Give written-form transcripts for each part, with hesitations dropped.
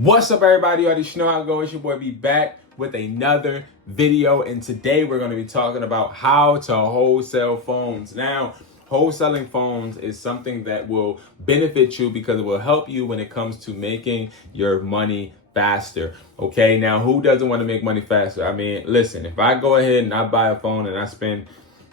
What's up, everybody? You already know how it goes. It's your boy B back with another video, and today we're going to be talking about how to wholesale phones. Now, wholesaling phones is something that will benefit you because it will help you when it comes to making your money faster. Okay, now who doesn't want to make money faster? I mean, listen, if I go ahead and I buy a phone and I spend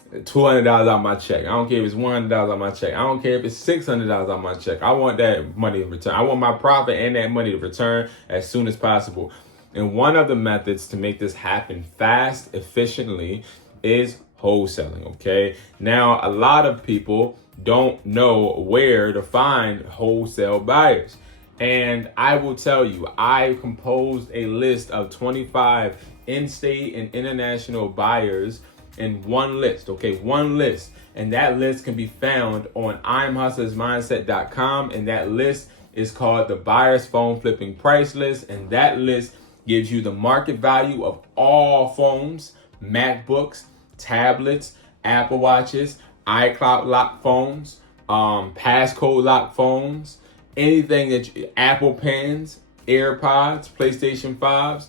$200 out my check. I don't care if it's $100 out my check. I don't care if it's $600 out my check. I want that money in return. I want my profit and that money to return as soon as possible. And one of the methods to make this happen fast, efficiently, is wholesaling, okay? Now, a lot of people don't know where to find wholesale buyers. And I will tell you, I composed a list of 25 in-state and international buyers in one list, okay? One list. And that list can be found on I'mHustlersMindset.com. And that list is called the Buyer's Phone Flipping Price List. And that list gives you the market value of all phones, MacBooks, tablets, Apple Watches, iCloud lock phones, passcode lock phones, anything that Apple Pens, AirPods, PlayStation 5s,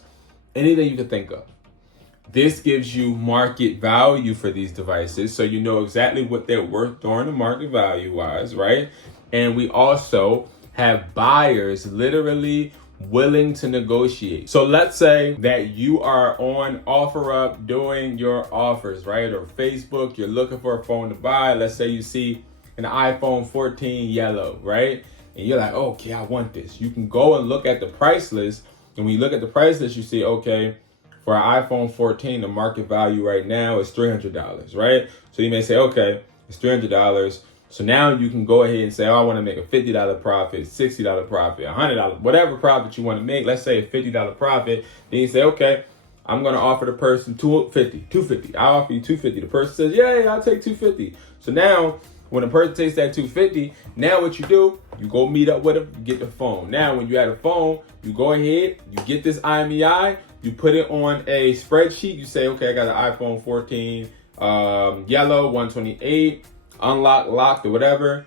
anything you can think of. This gives you market value for these devices, so you know exactly what they're worth during the market value wise, right? And we also have buyers literally willing to negotiate. So let's say that you are on OfferUp doing your offers, right? Or Facebook, you're looking for a phone to buy. Let's say you see an iPhone 14 yellow, right? And you're like, okay, I want this. You can go and look at the price list. And when you look at the price list, you see, okay, for an iPhone 14, the market value right now is $300, right? So you may say, okay, it's $300. So now you can go ahead and say, oh, I want to make a $50 profit, $60 profit, $100, whatever profit you want to make. Let's say a $50 profit. Then you say, okay, I'm going to offer the person $250. I offer you $250. The person says, yeah, I'll take $250. So now when the person takes that $250, now what you do, you go meet up with them, you get the phone. Now, when you have a phone, you go ahead, you get this IMEI, you put it on a spreadsheet. You say, okay, I got an iPhone 14 yellow, 128, unlocked, locked, or whatever.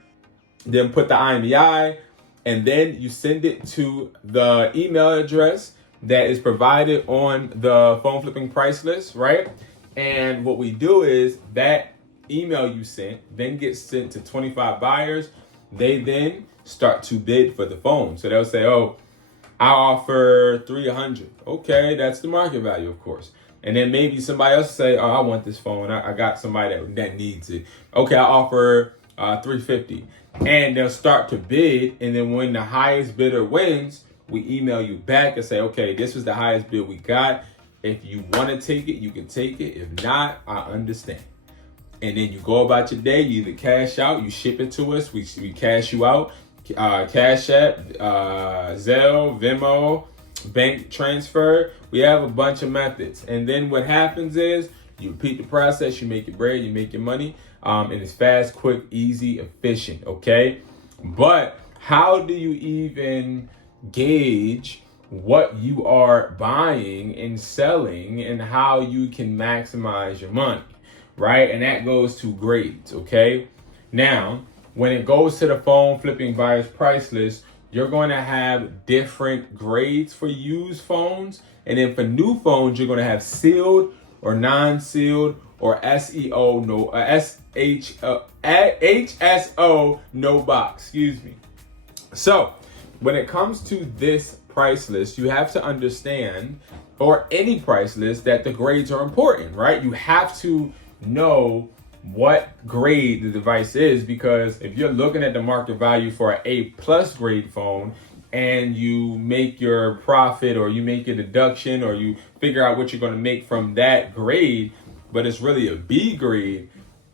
Then put the IMEI, and then you send it to the email address that is provided on the phone flipping price list, right? And what we do is that email you sent then gets sent to 25 buyers. They then start to bid for the phone. So they'll say, oh, I offer $300. Okay, that's the market value, of course. And then maybe somebody else say, oh, I want this phone. I got somebody that needs it. Okay, I offer $350. And they'll start to bid. And then when the highest bidder wins, we email you back and say, okay, this was the highest bid we got. If you want to take it, you can take it. If not, I understand. And then you go about your day. You either cash out, you ship it to us, we cash you out. Cash App, Zelle, Venmo, bank transfer. We have a bunch of methods. And then what happens is you repeat the process, you make your bread, you make your money. And it's fast, quick, easy, efficient, okay? But how do you even gauge what you are buying and selling and how you can maximize your money, right? And that goes to grades, okay? Now, when it goes to the phone flipping buyer's price list, you're going to have different grades for used phones. And then for new phones, you're going to have sealed or non-sealed or HSO, no box, excuse me. So when it comes to this price list, you have to understand, or any price list, that the grades are important, right? You have to know what grade the device is, because if you're looking at the market value for an A+ grade phone and you make your profit or you make your deduction or you figure out what you're going to make from that grade, but it's really a B grade,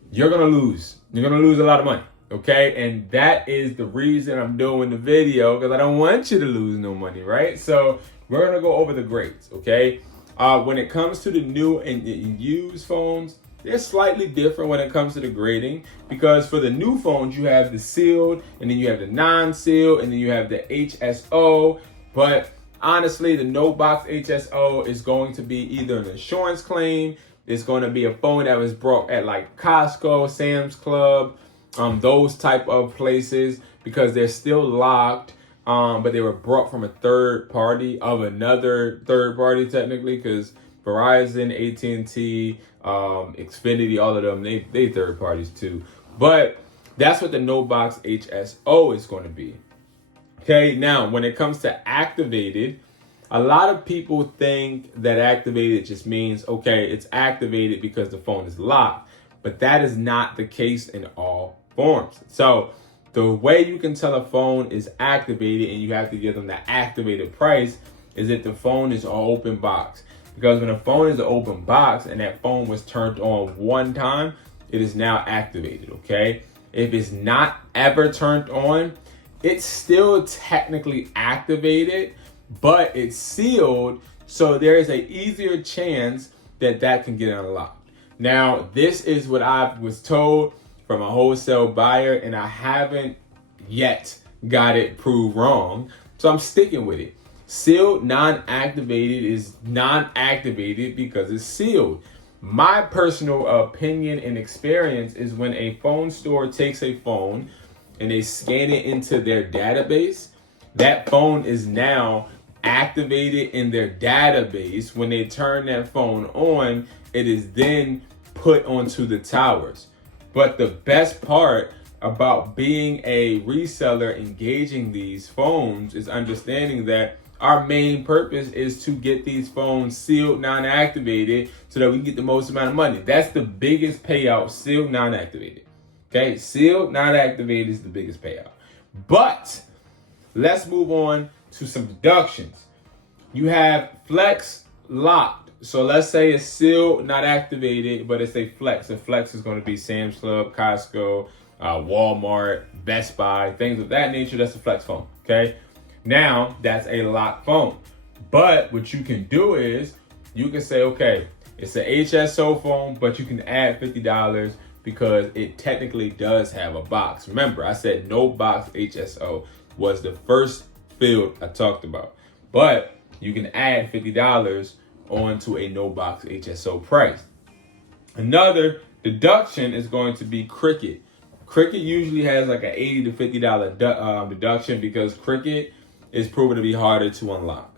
you're going to lose. You're going to lose a lot of money, okay? And that is the reason I'm doing the video, because I don't want you to lose no money, right? So we're going to go over the grades, okay? When it comes to the new and used phones, they're slightly different when it comes to the grading, because for the new phones, you have the sealed, and then you have the non-sealed, and then you have the HSO. But honestly, the no box HSO is going to be either an insurance claim, it's going to be a phone that was bought at like Costco, Sam's Club, those type of places, because they're still locked. but they were brought from a third party of another third party technically, because Verizon, AT&T, Xfinity, all of them, they third parties too. But that's what the no box HSO is going to be. Okay, now when it comes to activated, a lot of people think that activated just means, okay, it's activated because the phone is locked, but that is not the case in all forms. So the way you can tell a phone is activated and you have to give them the activated price is if the phone is an open box. Because when a phone is an open box and that phone was turned on one time, it is now activated, okay? If it's not ever turned on, it's still technically activated, but it's sealed, so there is an easier chance that that can get unlocked. Now, this is what I was told from a wholesale buyer, and I haven't yet got it proved wrong, so I'm sticking with it. Sealed non-activated is non-activated because it's sealed. My personal opinion and experience is when a phone store takes a phone and they scan it into their database, that phone is now activated in their database. When they turn that phone on, it is then put onto the towers. But the best part about being a reseller engaging these phones is understanding that our main purpose is to get these phones sealed, non-activated, so that we can get the most amount of money. That's the biggest payout, sealed, non-activated. Okay, sealed, non-activated is the biggest payout. But let's move on to some deductions. You have flex locked. So let's say it's sealed, not activated, but it's a flex. A flex is going to be Sam's Club, Costco, Walmart, Best Buy, things of that nature. That's a flex phone, okay? Now, that's a locked phone. But what you can do is you can say, okay, it's an HSO phone, but you can add $50 because it technically does have a box. Remember, I said no box HSO was the first field I talked about. But you can add $50 onto a no box HSO price. Another deduction is going to be Cricket. Cricket usually has like an $80 to $50 deduction because Cricket is proven to be harder to unlock.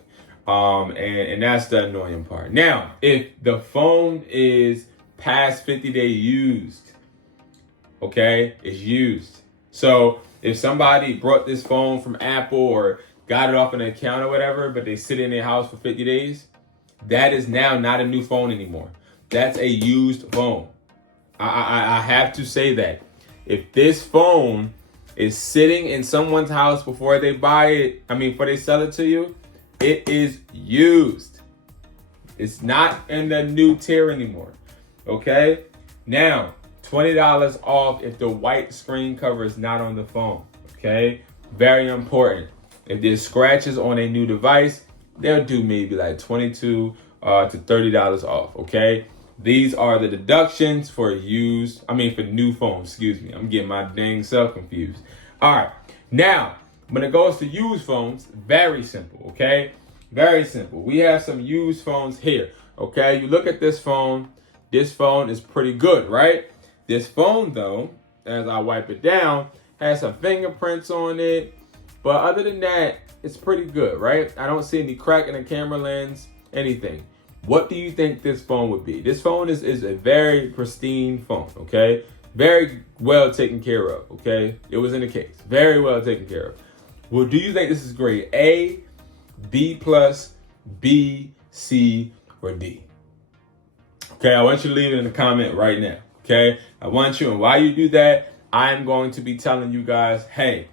And that's the annoying part. Now, if the phone is past 50-day used, okay, it's used. So if somebody brought this phone from Apple or got it off an account or whatever, but they sit in their house for 50 days, that is now not a new phone anymore. That's a used phone. I have to say that. If this phone is sitting in someone's house before they buy it, before they sell it to you, it is used. It's not in the new tier anymore. Okay? Now, $20 off if the white screen cover is not on the phone. Okay? Very important. If there's scratches on a new device, they'll do maybe like $22 to $30 off. Okay? These are the deductions for for new phones, excuse me. I'm getting my dang self confused. All right. Now, when it goes to used phones, very simple, okay? Very simple. We have some used phones here, okay? You look at this phone is pretty good, right? This phone, though, as I wipe it down, has some fingerprints on it. But other than that, it's pretty good, right? I don't see any crack in the camera lens, anything. What do you think this phone would be? This phone is a very pristine phone, okay? Very well taken care of, okay? It was in the case. Very well taken care of. Well, do you think this is grade A, B+, B, C, or D? Okay, I want you to leave it in the comment right now, okay? I want you, and while you do that, I'm going to be telling you guys, hey,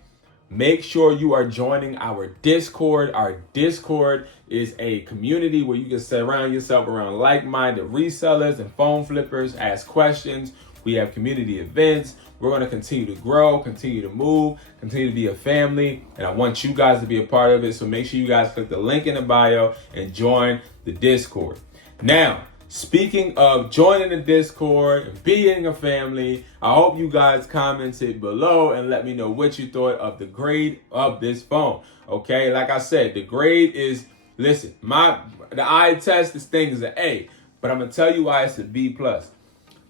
make sure you are joining our Discord. Our Discord is a community where you can surround yourself around like-minded resellers and phone flippers, ask questions. We have community events. We're going to continue to grow, continue to move, continue to be a family. And I want you guys to be a part of it. So make sure you guys click the link in the bio and join the Discord. Now, speaking of joining the Discord and being a family, I hope you guys commented below and let me know what you thought of the grade of this phone. Okay, like I said, the grade is, listen, the eye test, this thing is an A, but I'm gonna tell you why it's a B+.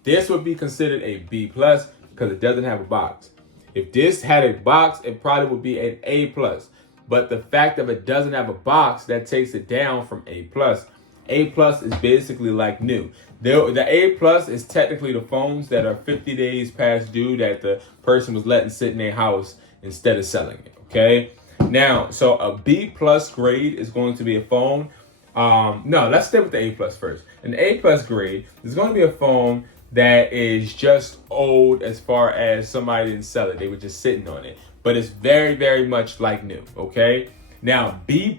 This would be considered a B+ because it doesn't have a box. If this had a box, it probably would be an A+. but the fact that it doesn't have a box, that takes it down from A+. A+ is basically like new. The A+ is technically the phones that are 50 days past due that the person was letting sit in their house instead of selling it, okay? Now, so a B+ grade is going to be a phone. No, let's stay with the A+ first. An A+ grade is going to be a phone that is just old as far as somebody didn't sell it. They were just sitting on it. But it's very, very much like new, okay? Now, B+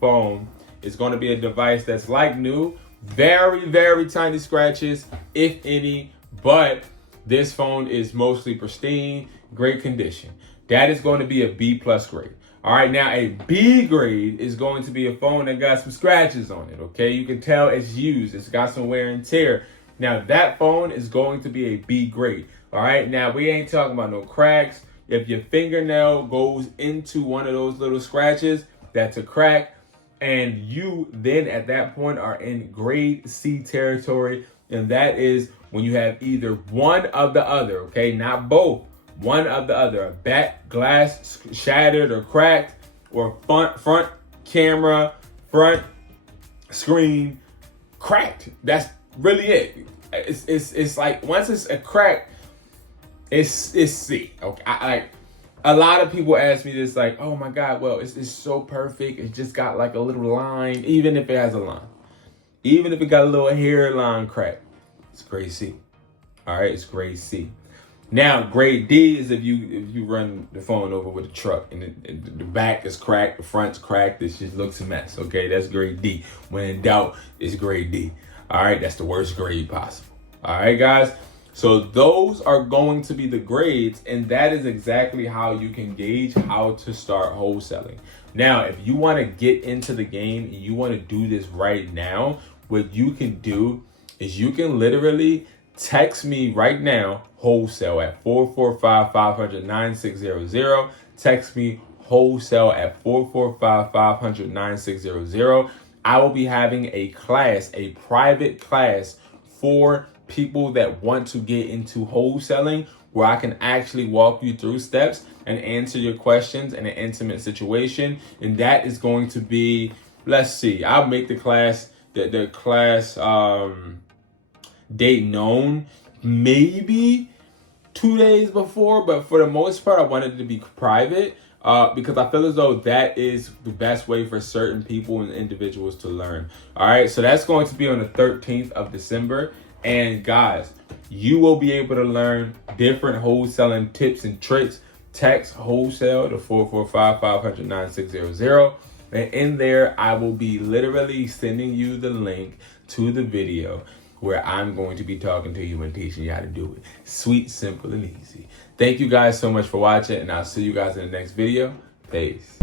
phone is going to be a device that's like new, very, very tiny scratches, if any, but this phone is mostly pristine, great condition. That is going to be a B+ grade. All right, now a B grade is going to be a phone that got some scratches on it, okay? You can tell it's used, it's got some wear and tear. Now that phone is going to be a B grade. All right, now we ain't talking about no cracks. If your fingernail goes into one of those little scratches, that's a crack. And you then at that point are in grade C territory. And that is when you have either one of the other, okay? Not both, one of the other. A back glass shattered or cracked, or front camera, front screen cracked. That's really it. It's like once it's a crack, it's C. Okay, a lot of people ask me this, like, oh my God, well, it's so perfect. It's just got like a little line, even if it has a line, even if it got a little hairline crack, it's grade C. All right, it's grade C. Now, grade D is if you run the phone over with a truck and the back is cracked, the front's cracked, it just looks a mess. Okay, that's grade D. When in doubt, it's grade D. All right, that's the worst grade possible. All right, guys. So those are going to be the grades, and that is exactly how you can gauge how to start wholesaling. Now, if you want to get into the game and you want to do this right now, what you can do is you can literally text me right now, wholesale at 445-500-9600. Text me wholesale at 445-500-9600. I will be having a class, a private class for people that want to get into wholesaling, where I can actually walk you through steps and answer your questions in an intimate situation. And that is going to be, let's see, I'll make the class, the class date known maybe 2 days before, but for the most part, I wanted it to be private because I feel as though that is the best way for certain people and individuals to learn. All right, so that's going to be on the 13th of December. And guys, you will be able to learn different wholesaling tips and tricks. Text wholesale to 445-500-9600. And in there, I will be literally sending you the link to the video where I'm going to be talking to you and teaching you how to do it. Sweet, simple, and easy. Thank you guys so much for watching, and I'll see you guys in the next video. Peace.